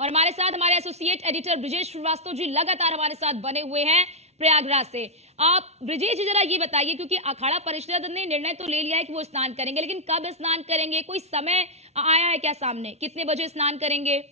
और हमारे साथ हमारे एसोसिएट एडिटर ब्रिजेश श्रीवास्तव जी लगातार हमारे साथ बने हुए हैं प्रयागराज से। आप ब्रिजेश जी जरा ये बताइए, क्योंकि अखाड़ा परिषद ने निर्णय तो ले लिया है कि वो स्नान करेंगे, लेकिन कब स्नान करेंगे, कोई समय आया है क्या सामने, कितने बजे स्नान करेंगे?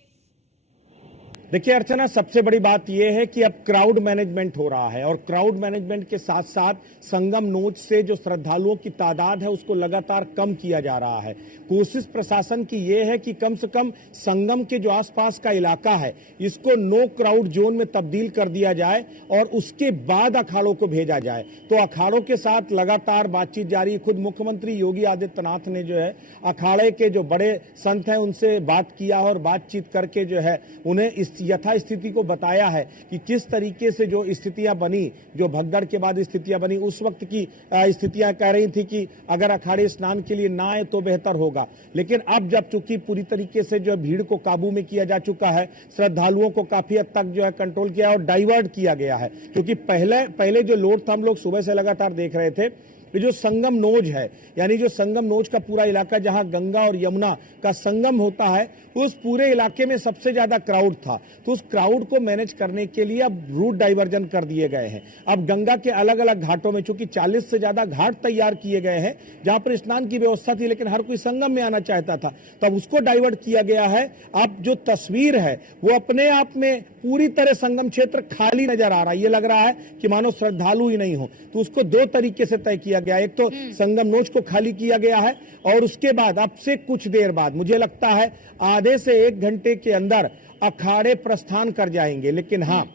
देखिए अर्चना, सबसे बड़ी बात यह है कि अब क्राउड मैनेजमेंट हो रहा है और क्राउड मैनेजमेंट के साथ साथ संगम नोच से जो श्रद्धालुओं की तादाद है उसको लगातार कम किया जा रहा है। कोशिश प्रशासन की यह है कि कम से कम संगम के जो आसपास का इलाका है इसको नो क्राउड जोन में तब्दील कर दिया जाए और उसके बाद अखाड़ों को भेजा जाए। तो अखाड़ों के साथ लगातार बातचीत जारी। खुद मुख्यमंत्री योगी आदित्यनाथ ने जो है अखाड़े के जो बड़े संत हैं उनसे बात किया और बातचीत करके जो है उन्हें इस यथा स्थिति को बताया है कि किस तरीके से जो स्थितियां बनी, जो भगदड़ के बाद स्थितियां बनी, उस वक्त की स्थितियां कह रही थी कि अगर अखाड़े स्नान के लिए ना आए तो बेहतर होगा। लेकिन अब जब चूंकि पूरी तरीके से जो भीड़ को काबू में किया जा चुका है, श्रद्धालुओं को काफी हद तक जो है कंट्रोल किया और डाइवर्ट किया गया है, क्योंकि पहले जो लोड था हम लोग सुबह से लगातार देख रहे थे कि जो संगम नोज है, यानी जो संगम नोज का पूरा इलाका जहां गंगा और यमुना का संगम होता है, उस पूरे इलाके में सबसे ज्यादा क्राउड था। तो उस क्राउड को मैनेज करने के लिए अब रूट डाइवर्जन कर दिए गए हैं। अब गंगा के अलग अलग घाटों में चूंकि 40 से ज्यादा घाट तैयार किए गए हैं जहां पर स्नान की व्यवस्था थी, लेकिन हर कोई संगम में आना चाहता था, तो अब उसको डाइवर्ट किया गया है। अब जो तस्वीर है वो अपने आप में पूरी तरह संगम क्षेत्र खाली नजर आ रहा है। ये लग रहा है कि मानो श्रद्धालु ही नहीं हो। तो उसको दो तरीके से तय किया गया। एक तो संगम नोच को खाली किया गया है और उसके बाद अब से कुछ देर बाद, मुझे लगता है आधे से 1 घंटे के अंदर अखाड़े प्रस्थान कर जाएंगे। लेकिन हाँ,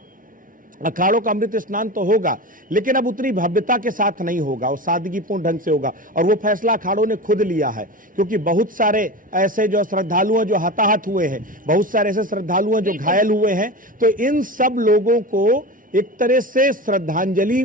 अखाड़ों का अमृत स्नान तो होगा, लेकिन अब उतनी भव्यता के साथ नहीं होगा, वो सादगीपूर्ण ढंग से होगा। और वो फैसला अखाड़ों ने खुद लिया है, क्योंकि बहुत सारे ऐसे जो श्रद्धालु हैं जो हताहत हुए हैं, बहुत सारे ऐसे श्रद्धालु हैं जो घायल हुए हैं, तो इन सब लोगों को एक तरह से श्रद्धांजलि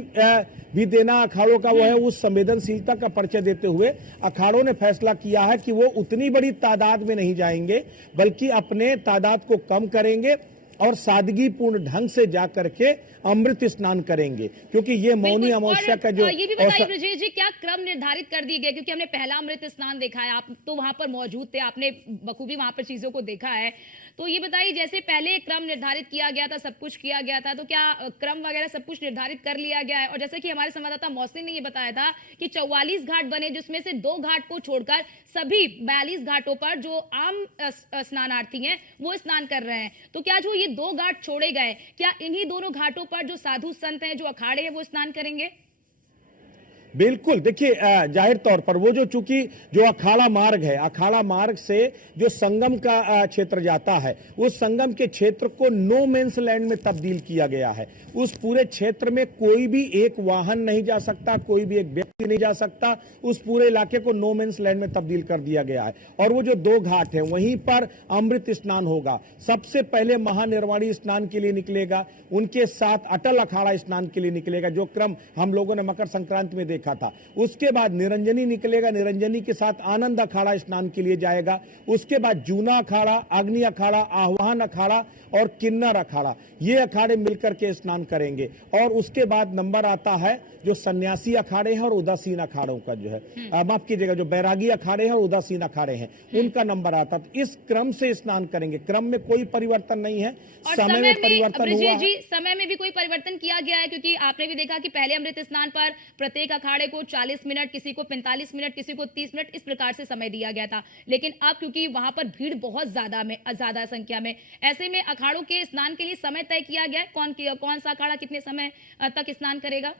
भी देना अखाड़ों का वो है, उस संवेदनशीलता का परिचय देते हुए अखाड़ों ने फैसला किया है कि वो उतनी बड़ी तादाद में नहीं जाएंगे, बल्कि अपने तादाद को कम करेंगे और सादगीपूर्ण ढंग से जा करके अमृत स्नान करेंगे, क्योंकि ये मौनी अमावस्या का जो ये भी बताइए ब्रजेश जी, क्या क्रम निर्धारित कर दिए गए? क्योंकि हमने पहला अमृत स्नान देखा है, आप तो वहां पर मौजूद थे, आपने बखूबी वहां पर चीजों को देखा है, तो ये बताइए जैसे पहले क्रम निर्धारित किया गया था, सब कुछ किया गया था, तो क्या क्रम वगैरह सब कुछ निर्धारित कर लिया गया है? और जैसे कि हमारे संवाददाता मौसिन ने ये बताया था कि 44 घाट बने, जिसमें से 2 घाट को छोड़कर सभी 42 घाटों पर जो आम स्नानार्थी हैं वो स्नान कर रहे हैं। तो क्या जो ये 2 घाट छोड़े गए, क्या इन्हीं दोनों घाटों पर जो साधु संत हैं, जो अखाड़े हैं, वो स्नान करेंगे? बिल्कुल, देखिए जाहिर तौर पर वो जो चूंकि जो अखाड़ा मार्ग है, अखाड़ा मार्ग से जो संगम का क्षेत्र जाता है, उस संगम के क्षेत्र को नो मेंस लैंड में तब्दील किया गया है। उस पूरे क्षेत्र में कोई भी एक वाहन नहीं जा सकता, कोई भी एक व्यक्ति नहीं जा सकता। उस पूरे इलाके को नो मेंस लैंड में तब्दील कर दिया गया है। और वो जो 2 घाट है वहीं पर अमृत स्नान होगा। सबसे पहले महानिर्वाणी स्नान के लिए निकलेगा, उनके साथ अटल अखाड़ा स्नान के लिए निकलेगा, जो क्रम हम लोगों ने मकर संक्रांति में देखा था। उसके बाद निरंजनी निकलेगा, निरंजनी के साथ आनंद अखाड़ा स्नान के लिए जाएगा। उसके बाद जूना अखाड़ा, अग्नि अखाड़ा, आह्वान अखाड़ा और किन्नर अखाड़ा, ये अखाड़े मिलकर के स्नान करेंगे। और उसके बाद नंबर आता है जो सन्यासी अखाड़े हैं और उदासीन अखाड़ों का जो है, माफ कीजिएगा, जो बैरागी अखाड़े हैं और उदासीन अखाड़े हैं, उनका नंबर आता है। तो इस क्रम से स्नान करेंगे, क्रम में कोई परिवर्तन नहीं है, समय में परिवर्तन हुआ है। समय में भी कोई परिवर्तन किया गया है? क्योंकि आपने भी देखा कि पहले अमृत स्नान पर प्रत्येक अखाड़े को 40 मिनट, किसी को 45 मिनट, किसी को 30 मिनट, इस प्रकार से समय दिया गया था। लेकिन अब क्योंकि वहां पर भीड़ बहुत ज्यादा संख्या में, ऐसे में अखाड़ों के स्नान के लिए समय तय किया गया है? कौन सा अखाड़ा कितने समय तक स्नान करेगा?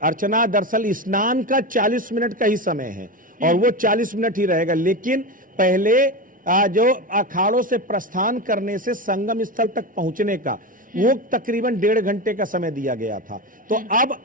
अर्चना, दरअसल स्नान का 40 मिनट का ही समय है और वो 40 मिनट ही रहेगा। लेकिन पहले जो अखाड़ों से प्रस्थान करने से संगम स्थल तक पहुंचने का वो तकरीबन 1.5 घंटे का समय दिया गया था। तो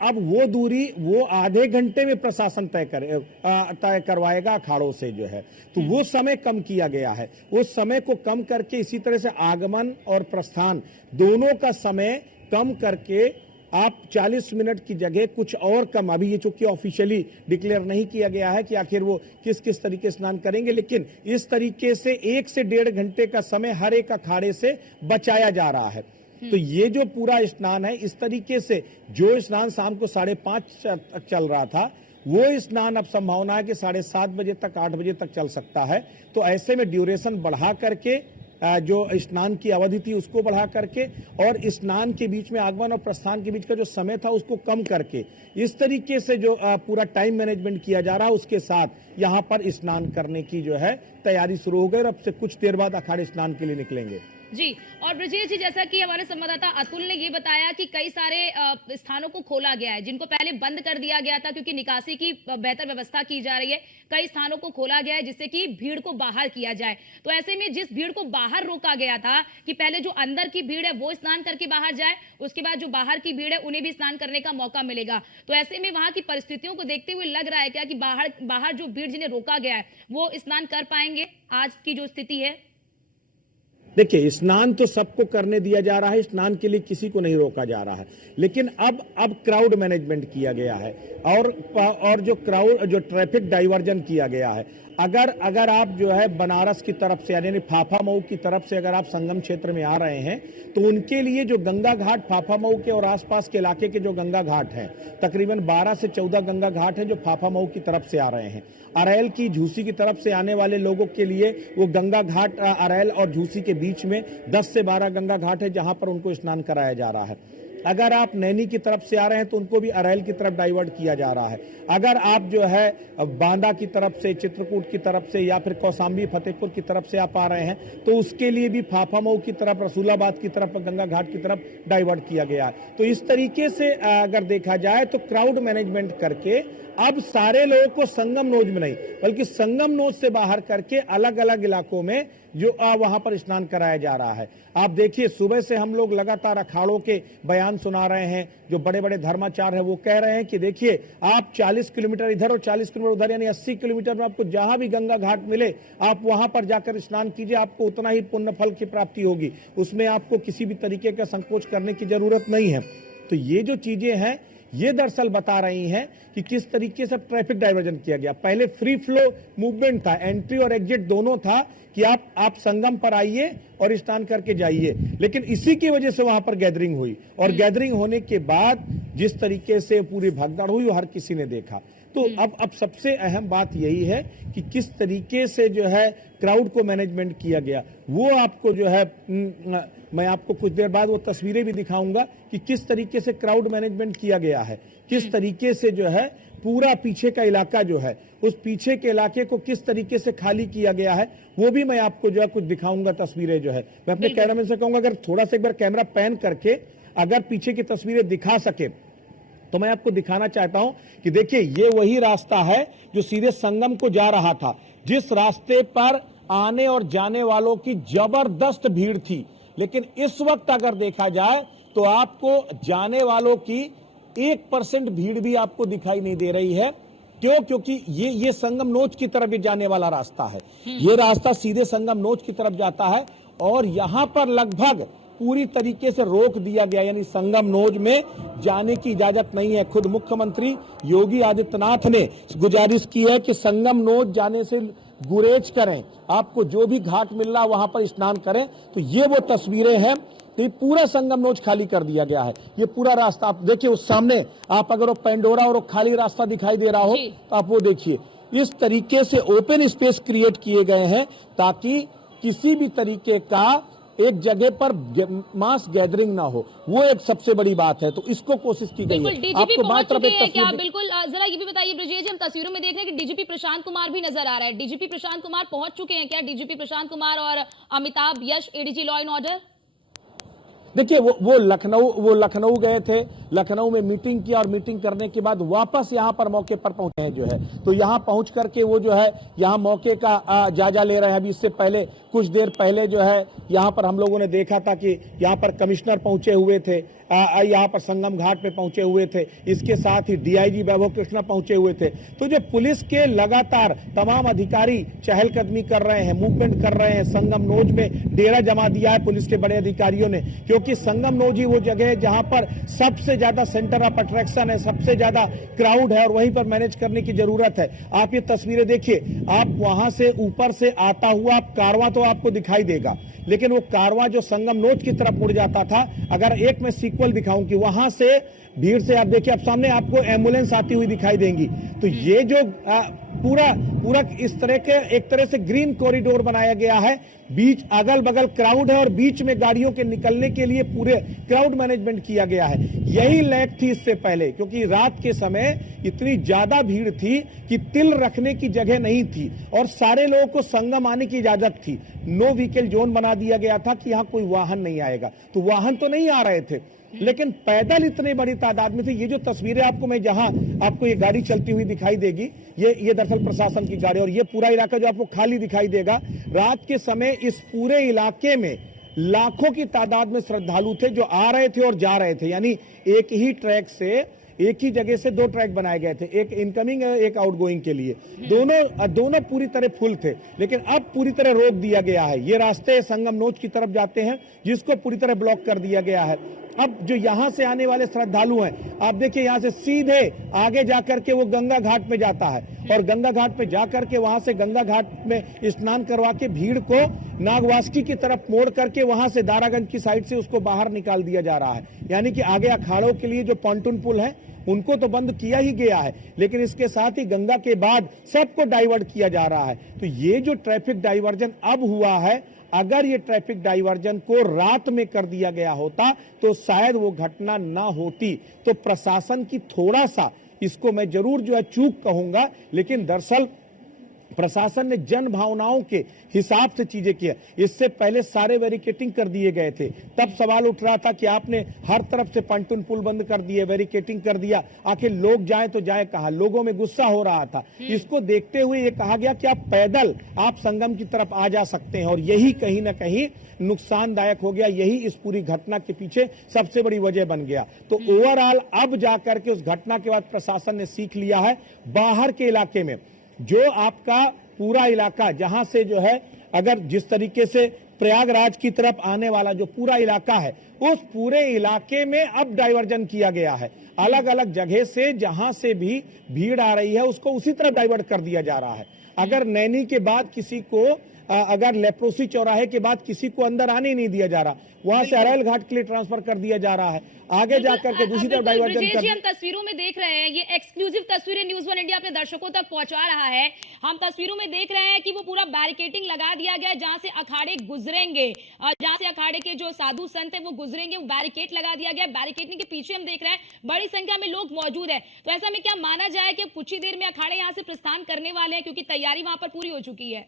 अब वो दूरी वो आधे घंटे में प्रशासन तय करवाएगा अखाड़ों से जो है। तो वो समय कम किया गया है। उस समय को कम करके इसी तरह से आगमन और प्रस्थान दोनों का समय कम करके आप 40 मिनट की जगह कुछ और कम, अभी ये चूंकि ऑफिशियली डिक्लेयर नहीं किया गया है कि आखिर वो किस किस तरीके स्नान करेंगे, लेकिन इस तरीके से 1 से 1.5 घंटे का समय हर एक अखाड़े से बचाया जा रहा है। तो ये जो पूरा स्नान है, इस तरीके से जो स्नान शाम को 5:30 तक चल रहा था, वो स्नान अब संभावना है कि 7:30 बजे तक, 8 बजे तक चल सकता है। तो ऐसे में ड्यूरेशन बढ़ा करके जो स्नान की अवधि थी उसको बढ़ा करके और स्नान के बीच में आगमन और प्रस्थान के बीच का जो समय था उसको कम करके इस तरीके से जो पूरा टाइम मैनेजमेंट किया जा रहा है, उसके साथ यहाँ पर स्नान करने की जो है तैयारी शुरू हो गई और अब से कुछ देर बाद अखाड़े स्नान के लिए निकलेंगे। जी। और ब्रजेश जी, जैसा कि हमारे संवाददाता अतुल ने ये बताया कि कई सारे स्थानों को खोला गया है जिनको पहले बंद कर दिया गया था क्योंकि निकासी की बेहतर व्यवस्था की जा रही है। कई स्थानों को खोला गया है जिससे कि भीड़ को बाहर किया जाए। तो ऐसे में जिस भीड़ को बाहर रोका गया था कि पहले जो अंदर की भीड़ है वो स्नान करके बाहर जाए, उसके बाद जो बाहर की भीड़ है उन्हें भी स्नान करने का मौका मिलेगा। तो ऐसे में वहां की परिस्थितियों को देखते हुए लग रहा है क्या कि बाहर जो भीड़ जिन्हें रोका गया है वो स्नान कर पाएंगे आज की जो स्थिति है? देखिए, स्नान तो सबको करने दिया जा रहा है, स्नान के लिए किसी को नहीं रोका जा रहा है, लेकिन अब क्राउड मैनेजमेंट किया गया है और जो ट्रैफिक डाइवर्जन किया गया है। अगर आप जो है बनारस की तरफ से यानी फाफा मऊ की तरफ से अगर आप संगम क्षेत्र में आ रहे हैं तो उनके लिए जो गंगा घाट फाफा मऊ के और आसपास के इलाके के जो गंगा घाट हैं, तकरीबन 12 से 14 गंगा घाट हैं जो फाफा मऊ की तरफ से आ रहे हैं। अरैल की झूसी की तरफ से आने वाले लोगों के लिए वो गंगा घाट अरैल और झूसी के बीच में 10 से 12 गंगा घाट है जहां पर उनको स्नान कराया जा रहा है। अगर आप नैनी की तरफ से आ रहे हैं तो उनको भी अरैल की तरफ डाइवर्ट किया जा रहा है। अगर आप जो है बांदा की तरफ से, चित्रकूट की तरफ से या फिर कौसाम्बी फतेहपुर की तरफ से आप आ रहे हैं तो उसके लिए भी फाफा मऊ की तरफ, रसूलाबाद की तरफ, गंगा घाट की तरफ डाइवर्ट किया गया है। तो इस तरीके से अगर देखा जाए तो क्राउड मैनेजमेंट करके अब सारे लोगों को संगम नोज में नहीं बल्कि संगम नोज से बाहर करके अलग अलग इलाकों में जो वहां पर स्नान कराया जा रहा है। आप देखिए, सुबह से हम लोग लगातार अखाड़ों के बयान सुना रहे हैं। जो बड़े बड़े धर्माचार्य हैं वो कह रहे हैं कि देखिए, आप 40 किलोमीटर इधर और 40 किलोमीटर उधर यानी 80 किलोमीटर में आपको जहां भी गंगा घाट मिले आप वहां पर जाकर स्नान कीजिए, आपको उतना ही पुण्य फल की प्राप्ति होगी। उसमें आपको किसी भी तरीके का संकोच करने की जरूरत नहीं है। तो ये जो चीजें हैं ये दरअसल बता रही हैं कि किस तरीके से ट्रैफिक डाइवर्जन किया गया। पहले फ्री फ्लो मूवमेंट था, एंट्री और एग्जिट दोनों था कि आप संगम पर आइए और स्नान करके जाइए, लेकिन इसी की वजह से वहां पर गैदरिंग हुई और गैदरिंग होने के बाद जिस तरीके से पूरी भगदड़ हुई वो हर किसी ने देखा। तो अब सबसे अहम बात यही है कि किस तरीके से जो है क्राउड को मैनेजमेंट किया गया। वो आपको जो है मैं आपको कुछ देर बाद वो तस्वीरें भी दिखाऊंगा कि किस तरीके से क्राउड मैनेजमेंट किया गया है, किस तरीके से जो है पूरा पीछे का इलाका जो है उस पीछे के इलाके को किस तरीके से खाली किया गया है, वो भी मैं आपको जो है कुछ दिखाऊंगा तस्वीरें जो है। मैं अपने कैमरामैन से कहूंगा अगर थोड़ा सा एक बार कैमरा पैन करके अगर पीछे की तस्वीरें दिखा सके तो मैं आपको दिखाना चाहता हूं कि देखिए, ये वही रास्ता है जो सीधे संगम को जा रहा था, जिस रास्ते पर आने और जाने वालों की जबरदस्त भीड़ थी। लेकिन इस वक्त अगर देखा जाए तो आपको जाने वालों की 1% भीड़ भी आपको दिखाई नहीं दे रही है। क्यों? क्योंकि ये संगम नोच की तरफ भी जाने वाला रास्ता है। ये रास्ता सीधे संगम नोच की तरफ जाता है और यहां पर लगभग पूरी तरीके से रोक दिया गया, यानी संगम नोज में जाने की इजाजत नहीं है। खुद मुख्यमंत्री योगी आदित्यनाथ ने गुजारिश की है कि संगम नोज जाने से गुरेज करें, आपको जो भी घाट मिल रहा वहां पर स्नान करें। तो ये वो तस्वीरें हैं। तो ये पूरा संगम नोज खाली कर दिया गया है। ये पूरा रास्ता आप देखिए, उस सामने आप अगर वो पेंडोरा और वो खाली रास्ता दिखाई दे रहा हो तो आप वो देखिए। इस तरीके से ओपन स्पेस क्रिएट किए गए हैं ताकि किसी भी तरीके का एक जगह पर मास गैदरिंग ना हो, वो एक सबसे बड़ी बात है। तो इसको कोशिश की गई है। आपको बात तरफ एक तस्वीर बिल्कुल जरा ये भी बताइए ब्रजेश, हम तस्वीरों में देख रहे हैं कि डीजीपी प्रशांत कुमार भी नजर आ रहा है। डीजीपी प्रशांत कुमार पहुंच चुके हैं क्या? डीजीपी प्रशांत कुमार और अमिताभ यश, एडीजी लॉ एंड ऑर्डर। देखिए, वो लखनऊ गए थे, लखनऊ में मीटिंग किया और मीटिंग करने के बाद वापस यहाँ पर मौके पर पहुंचे हैं जो है। तो यहाँ पहुंच करके वो जो है यहाँ मौके का जायजा ले रहे हैं। अभी इससे पहले कुछ देर पहले जो है यहाँ पर हम लोगों ने देखा था कि यहाँ पर कमिश्नर पहुंचे हुए थे, यहाँ पर संगम घाट पे पहुंचे हुए थे। इसके साथ ही डीआईजी वैभव कृष्णा पहुंचे हुए थे। तो जो पुलिस के लगातार तमाम अधिकारी चहलकदमी कर रहे हैं, मूवमेंट कर रहे हैं। संगम नोज में डेरा जमा दिया है पुलिस के बड़े अधिकारियों ने, क्योंकि संगम नोज ही वो जगह है जहां पर सबसे ज्यादा सेंटर ऑफ अट्रैक्शन है, सबसे ज्यादा क्राउड है और वहीं पर मैनेज करने की जरूरत है। आप ये तस्वीरें देखिए, आप वहां से ऊपर से आता हुआ कारवां तो आपको दिखाई देगा, लेकिन वो कारवां जो संगम नोच की तरफ मुड़ जाता था, अगर एक मैं सीक्वल दिखाऊं कि वहां से भीड़ से आप देखिए, अब सामने आपको एम्बुलेंस आती हुई दिखाई देंगी। तो ये जो पूरा इस तरह के एक तरह से ग्रीन कॉरिडोर बनाया गया है बीच अगल बगल क्राउड है और बीच में गाड़ियों के निकलने के लिए पूरे क्राउड मैनेजमेंट किया गया है। यही लैक थी इससे पहले, क्योंकि रात के समय इतनी ज्यादा भीड़ थी कि तिल रखने की जगह नहीं थी और सारे लोगों को संगम आने की इजाजत थी। नो व्हीकल जोन बना दिया गया था कि यहां कोई वाहन नहीं आएगा, तो वाहन तो नहीं आ रहे थे, लेकिन पैदल इतने बड़ी तादाद में थे। ये जो तस्वीरें आपको मैं जहां आपको ये गाड़ी चलती हुई दिखाई देगी, ये दरअसल प्रशासन की गाड़ी, और ये पूरा इलाका जो आपको खाली दिखाई देगा, रात के समय इस पूरे इलाके में लाखों की तादाद में श्रद्धालु थे जो आ रहे थे और जा रहे थे। यानी एक ही ट्रैक से, एक ही जगह से 2 ट्रैक बनाए गए थे, एक इनकमिंग है एक आउटगोइंग के लिए। दोनों पूरी तरह फुल थे, लेकिन अब पूरी तरह रोक दिया गया है। ये रास्ते संगम नोच की तरफ जाते हैं जिसको पूरी तरह ब्लॉक कर दिया गया है। अब जो यहां से आने वाले श्रद्धालु हैं, आप देखिए यहां से सीधे आगे जाकर के वो गंगा घाट पे जाता है और गंगा घाट पे जाकर के वहां से गंगा घाट में स्नान करवा के भीड़ को नागवासुकी की तरफ मोड़ करके वहां से दारागंज की साइड से उसको बाहर निकाल दिया जा रहा है। यानी कि आगे अखाड़ों के लिए जो पॉन्टून पुल है उनको तो बंद किया ही गया है, लेकिन इसके साथ ही गंगा के बाद सबको डाइवर्ट किया जा रहा है। तो ये जो ट्रैफिक डाइवर्जन अब हुआ है, अगर ये ट्रैफिक डाइवर्जन को रात में कर दिया गया होता तो शायद वो घटना ना होती। तो प्रशासन की थोड़ा सा, इसको मैं जरूर जो है चूक कहूंगा, लेकिन दरअसल प्रशासन ने जन भावनाओं के हिसाब से चीजें किया। इससे पहले सारे बैरिकेटिंग कर दिए गए थे, तब सवाल उठ रहा था कि आपने हर तरफ से पंटून पुल बंद कर दिए, बैरिकेटिंग कर दिया, आखिर लोग जाए तो जाए कहां। लोगों में गुस्सा हो रहा था। इसको देखते हुए ये कहा गया कि आप पैदल आप संगम की तरफ आ जा सकते हैं, और यही कहीं ना कहीं नुकसानदायक हो गया। यही इस पूरी घटना के पीछे सबसे बड़ी वजह बन गया। तो ओवरऑल अब जाकर के उस घटना के बाद प्रशासन ने सीख लिया है। बाहर के इलाके में जो आपका पूरा इलाका, जहां से जो है अगर जिस तरीके से प्रयागराज की तरफ आने वाला जो पूरा इलाका है, उस पूरे इलाके में अब डाइवर्जन किया गया है। अलग अलग जगह से जहां से भी भीड़ आ रही है उसको उसी तरफ डाइवर्ट कर दिया जा रहा है। अगर नैनी के बाद किसी को, अगर लेप्रोसी चौराहे के बाद किसी को अंदर आने नहीं दिया जा रहा, वहां से अरैल घाट के लिए ट्रांसफर कर दिया जा रहा है, आगे जाकर के दूसरी तरफ डाइवर्जन कर। हम तस्वीरों में देख रहे हैं, ये एक्सक्लूसिव तस्वीरें न्यूज़ 1 इंडिया अपने दर्शकों तक पहुंचा रहा है। हम तस्वीरों में देख रहे हैं कि वो पूरा बैरिकेटिंग लगा दिया गया है, जहां से अखाड़े गुजरेंगे, जहां से अखाड़े के जो साधु संत है वो गुजरेंगे, वो बैरिकेड लगा दिया गया है। बैरिकेडिंग के पीछे हम देख रहे हैं बड़ी संख्या में लोग मौजूद है। तो ऐसा में क्या माना जाए कि कुछ ही देर में अखाड़े यहाँ से प्रस्थान करने वाले हैं, क्योंकि तैयारी वहां पर पूरी हो चुकी है?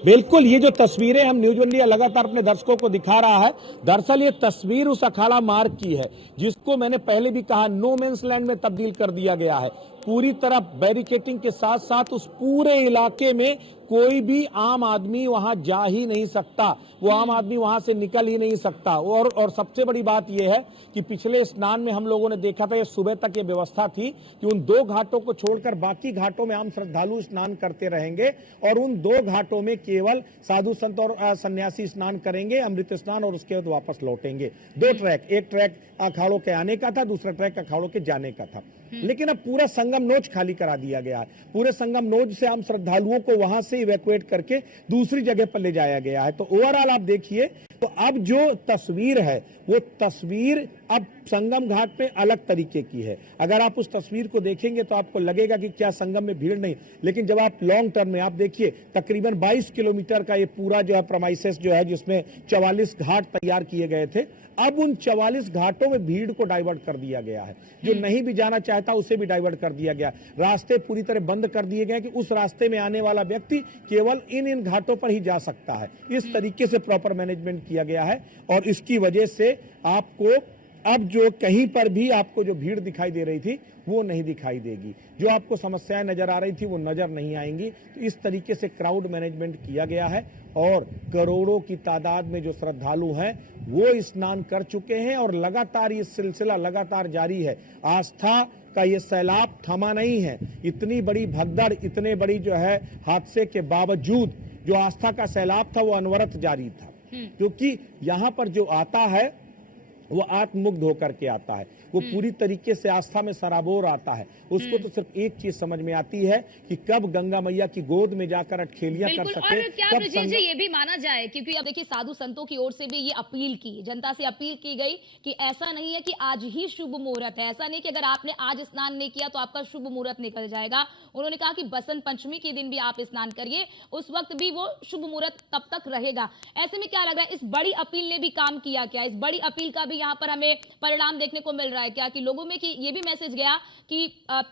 बिल्कुल, ये जो तस्वीरें हम न्यूज़ इंडिया लगातार अपने दर्शकों को दिखा रहा है, दरअसल ये तस्वीर उस अखाड़ा मार्ग की है जिसको मैंने पहले भी कहा नो मेंस लैंड में तब्दील कर दिया गया है। पूरी तरफ बैरिकेटिंग के साथ साथ उस पूरे इलाके में कोई भी आम आदमी वहां जा ही नहीं सकता, वो आम आदमी वहां से निकल ही नहीं सकता। और सबसे बड़ी बात यह है कि पिछले स्नान में हम लोगों ने देखा था, ये सुबह तक ये व्यवस्था थी कि उन 2 घाटों को छोड़कर बाकी घाटों में आम श्रद्धालु स्नान करते रहेंगे और उन 2 घाटों में केवल साधु संत और सन्यासी स्नान करेंगे, अमृत स्नान, और उसके बाद वापस लौटेंगे। 2 ट्रैक, एक ट्रैक अखाड़ों के आने का था, दूसरा ट्रैक अखाड़ों के जाने का था। लेकिन अब पूरा संगम नोच खाली करा दिया गया है। पूरे संगम नोच से आम श्रद्धालुओं को वहां से इवैक्यूएट करके दूसरी जगह पर ले जाया गया है। तो ओवरऑल आप देखिए, तो अब जो तस्वीर है वो तस्वीर अब संगम घाट पे अलग तरीके की है। अगर आप उस तस्वीर को देखेंगे तो आपको लगेगा कि क्या संगम में भीड़ नहीं, लेकिन जब आप लॉन्ग टर्म में आप देखिए, तकरीबन 22 किलोमीटर का ये पूरा जो है प्रमाइसेस जो है, जिसमें 44 घाट तैयार किए गए थे, अब उन 44 घाटों में भीड़ को डाइवर्ट कर दिया गया है। जो नहीं भी जाना चाहता उसे भी डाइवर्ट कर दिया गया। रास्ते पूरी तरह बंद कर दिए गए कि उस रास्ते में आने वाला व्यक्ति केवल इन घाटों पर ही जा सकता है। इस तरीके से प्रॉपर मैनेजमेंट किया गया है और इसकी वजह से आपको अब जो कहीं पर भी आपको जो भीड़ दिखाई दे रही थी वो नहीं दिखाई देगी, जो आपको समस्याएं नजर आ रही थी वो नजर नहीं आएंगी। तो इस तरीके से क्राउड मैनेजमेंट किया गया है और करोड़ों की तादाद में जो श्रद्धालु हैं वो स्नान कर चुके हैं और लगातार ये सिलसिला लगातार जारी है। आस्था का ये सैलाब थमा नहीं है। इतनी बड़ी भगदड़, इतने बड़ी जो है हादसे के बावजूद जो आस्था का सैलाब था वो अनवरत जारी था, क्योंकि यहाँ पर जो आता है वो आत्ममुग्ध होकर के आता है, वो पूरी तरीके से आस्था में सराबोर आता है। उसको तो सिर्फ एक चीज समझ में आती है कि कब गंगा मैया की गोद में जाकर अटखेलियां कर बिल्कुल। सके, और क्या कब ब्रजेश जी ये भी माना जाए, क्योंकि अब देखिए साधु संतों की ओर से भी ये अपील की, जनता से अपील की गई कि ऐसा नहीं है कि आज ही शुभ मुहूर्त है, ऐसा नहीं कि अगर आपने आज स्नान नहीं किया तो आपका शुभ मुहूर्त निकल जाएगा। उन्होंने कहा कि बसंत पंचमी के दिन भी आप स्नान करिए, उस वक्त भी वो शुभ मुहूर्त तब तक रहेगा। ऐसे में क्या लग रहा है, इस बड़ी अपील ने भी काम किया क्या? इस बड़ी अपील का भी यहाँ पर हमें परिणाम देखने को मिल रहा है क्या, कि लोगों में कि ये भी मैसेज गया कि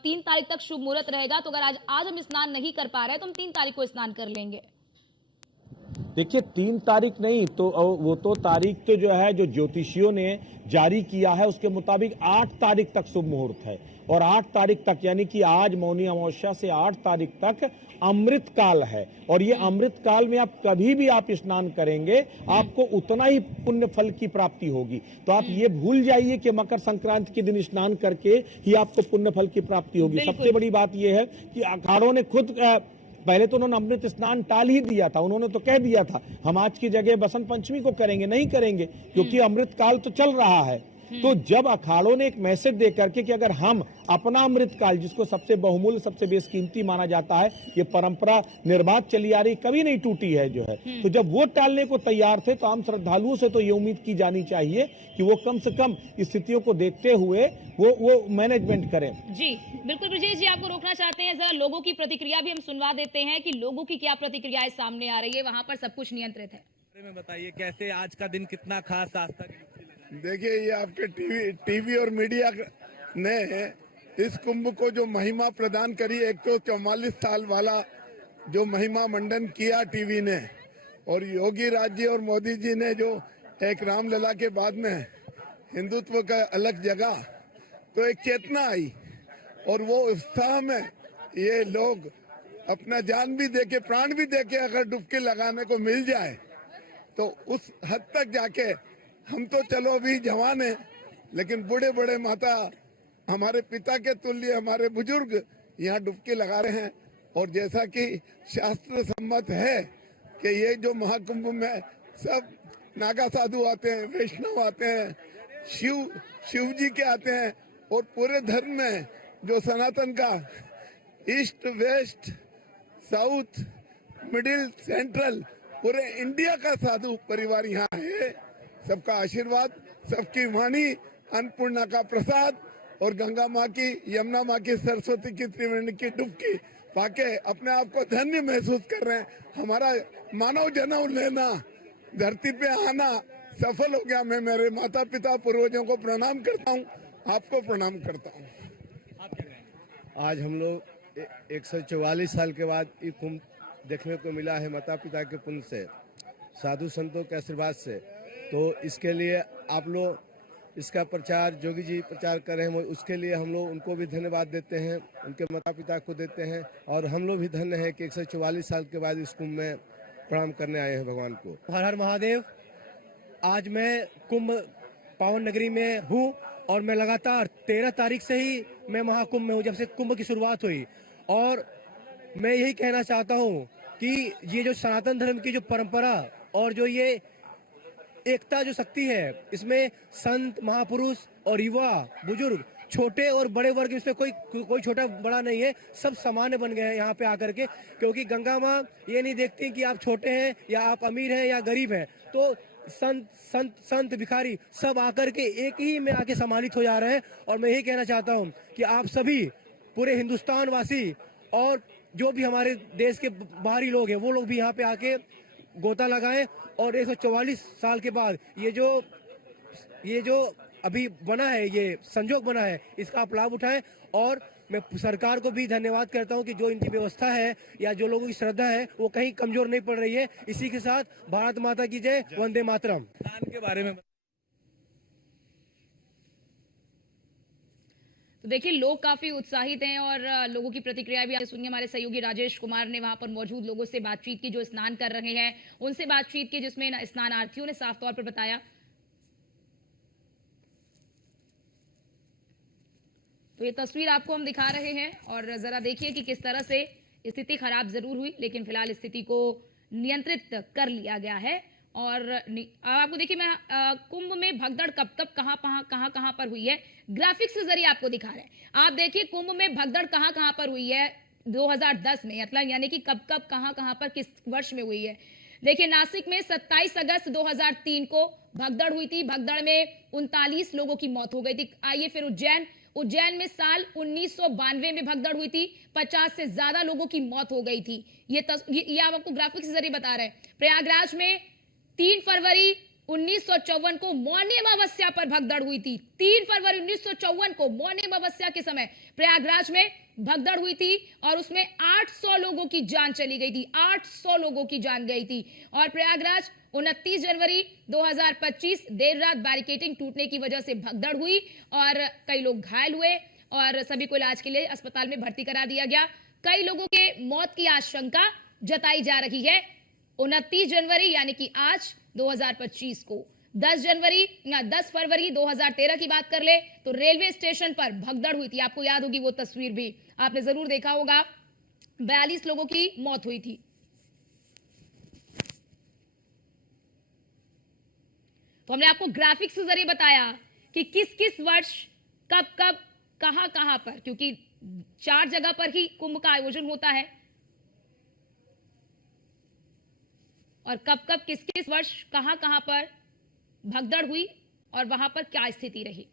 3 तारीख तक शुभ मुहूर्त रहेगा, तो अगर आज हम स्नान नहीं कर पा रहे हैं तो हम 3 तारीख को स्नान कर लेंगे। देखिए 3 तारीख नहीं तो वो तो तारीख तो जो है जो ज्योतिषियों ने जारी किया है उसके मुताबिक 8 तारीख तक शुभ मुहूर्त है, और 8 तारीख तक यानी कि आज मौनी अमावस्या से 8 तारीख तक अमृत काल है। और ये अमृत काल में आप कभी भी आप स्नान करेंगे आपको उतना ही पुण्य फल की प्राप्ति होगी। तो आप ये भूल जाइए कि मकर संक्रांति के दिन स्नान करके ही आपको पुण्य फल की प्राप्ति होगी। सबसे बड़ी बात यह है कि अखाड़ों ने खुद पहले तो उन्होंने अमृत स्नान टाल ही दिया था, उन्होंने तो कह दिया था हम आज की जगह बसंत पंचमी को करेंगे, नहीं करेंगे क्योंकि अमृत काल तो चल रहा है। तो जब अखाड़ों ने एक मैसेज दे करके कि अगर हम अपना अमृत काल, जिसको सबसे बहुमूल्य सबसे बेशकीमती माना जाता है, ये परंपरा निर्बाध चली आ रही, कभी नहीं टूटी है जो है, तो जब वो टालने को तैयार थे तो आम श्रद्धालुओं से तो ये उम्मीद की जानी चाहिए कि वो कम से कम स्थितियों को देखते हुए वो मैनेजमेंट करें। जी बिल्कुल ब्रजेश जी, आपको रोकना चाहते हैं, जरा लोगों की प्रतिक्रिया भी हम सुनवा देते हैं कि लोगों की क्या प्रतिक्रियाएं सामने आ रही है, वहां पर सब कुछ नियंत्रित है। में बताइए कैसे आज का दिन कितना खास आस्था की। देखिए ये आपके टीवी और मीडिया ने इस कुंभ को जो महिमा प्रदान करी, एक तो 44 साल वाला जो महिमा मंडन किया टीवी ने, और योगी राज जी और मोदी जी ने जो एक रामलला के बाद में हिंदुत्व का अलग जगह, तो एक चेतना आई, और वो उत्साह में ये लोग अपना जान भी देके प्राण भी देके अगर डुबकी लगाने को मिल जाए तो उस हद तक जाके हम तो चलो अभी जवान हैं, लेकिन बूढ़े बड़े माता हमारे पिता के तुल्य हमारे बुजुर्ग यहाँ डुबकी लगा रहे हैं। और जैसा कि शास्त्र सम्मत है कि ये जो महाकुंभ में सब नागा साधु आते हैं, वैष्णव आते हैं, शिव जी के आते हैं, और पूरे धर्म में जो सनातन का east west south middle central पूरे इंडिया का साधु परिवार यहाँ है। सबका आशीर्वाद, सबकी वाणी, अन्नपूर्णा का प्रसाद और गंगा माँ की, यमुना माँ की, सरस्वती की त्रिवेणी की डुबकी पाके अपने आप को धन्य महसूस कर रहे हैं। हमारा मानव जन्म लेना, धरती पे आना सफल हो गया। मैं मेरे माता पिता पूर्वजों को प्रणाम करता हूँ, आपको प्रणाम करता हूँ। आज हम लोग 144 साल के बाद ये कुंभ देखने को मिला है, माता पिता के पुण्य से, साधु संतों के आशीर्वाद से। तो इसके लिए आप लोग इसका प्रचार जोगी जी प्रचार कर रहे हैं, उसके लिए हम लोग उनको भी धन्यवाद देते हैं, उनके माता पिता को देते हैं, और हम लोग भी धन्य हैं कि 144 साल के बाद इस कुंभ में प्रणाम करने आए हैं भगवान को। हर हर महादेव। आज मैं कुंभ पावन नगरी में हूँ और मैं लगातार 13 तारीख से ही मैं महाकुंभ में हूँ, जब से कुंभ की शुरुआत हुई। और मैं यही कहना चाहता हूँ कि ये जो सनातन धर्म की जो परंपरा और जो ये एकता जो शक्ति है, इसमें संत महापुरुष और युवा बुजुर्ग छोटे और बड़े वर्ग, इसमें कोई छोटा बड़ा नहीं है, सब सामान्य बन गए हैं यहाँ पे आकर के। क्योंकि गंगा माँ ये नहीं देखती कि आप छोटे हैं या आप अमीर हैं या गरीब हैं, तो संत भिखारी सब आकर के एक ही में आके सम्मानित हो जा रहे हैं। और मैं यही कहना चाहता हूँ कि आप सभी पूरे हिंदुस्तान वासी और जो भी हमारे देश के बाहरी लोग हैं, वो लोग भी यहाँ पे आके गोता लगाएं, और 144 साल के बाद ये जो अभी बना है, ये संजोग बना है, इसका आप लाभ उठाएं। और मैं सरकार को भी धन्यवाद करता हूं कि जो इनकी व्यवस्था है या जो लोगों की श्रद्धा है वो कहीं कमजोर नहीं पड़ रही है। इसी के साथ भारत माता की जय, वंदे मातरम। के बारे में तो देखिए लोग काफी उत्साहित हैं और लोगों की प्रतिक्रिया भी आपने सुनी। हमारे सहयोगी राजेश कुमार ने वहां पर मौजूद लोगों से बातचीत की जो स्नान कर रहे हैं, उनसे बातचीत की, जिसमें स्नानार्थियों ने साफ तौर पर बताया। तो ये तस्वीर आपको हम दिखा रहे हैं और जरा देखिए कि किस तरह से स्थिति खराब जरूर हुई, लेकिन फिलहाल स्थिति को नियंत्रित कर लिया गया है और आपको देखिए मैं कुंभ में भगदड़ कब कब कहां पर हुई है, ग्राफिक्स के जरिए आपको दिखा रहे हैं। आप देखिए कुंभ में भगदड़ कहां पर हुई है 2010 में, मतलब यानी कि कब कहां पर किस वर्ष में हुई है। देखिए नासिक में 27 अगस्त 2003 को भगदड़ हुई थी। भगदड़ में 39 लोगों की मौत हो गई थी। आइए फिर उज्जैन में साल 1992 में भगदड़ हुई थी, 50 से ज्यादा लोगों की मौत हो गई थी। ये आप आपको ग्राफिक्स के जरिए बता रहे हैं। प्रयागराज में 3 फरवरी 1954 को मौनी अमावस्या पर भगदड़ हुई थी। 3 फरवरी 1954 को मौनी अमावस्या के समय प्रयागराज में भगदड़ हुई थी और उसमें 800 लोगों की जान चली गई थी। 800 लोगों की जान गई थी। और प्रयागराज 29 जनवरी 2025 देर रात बैरिकेडिंग टूटने की वजह से भगदड़ हुई और कई लोग घायल हुए और सभी को इलाज के लिए अस्पताल में भर्ती करा दिया गया। कई लोगों के मौत की आशंका जताई जा रही है। 29 जनवरी यानी कि आज 2025 को 10 फरवरी 2013 की बात कर ले तो रेलवे स्टेशन पर भगदड़ हुई थी। आपको याद होगी वो तस्वीर भी आपने जरूर देखा होगा। 42 लोगों की मौत हुई थी। तो हमने आपको ग्राफिक्स के जरिए बताया कि किस किस वर्ष कब कहां पर, क्योंकि 4 जगह पर ही कुंभ का आयोजन होता है और कब किस किस वर्ष कहां पर भगदड़ हुई और वहां पर क्या स्थिति रही।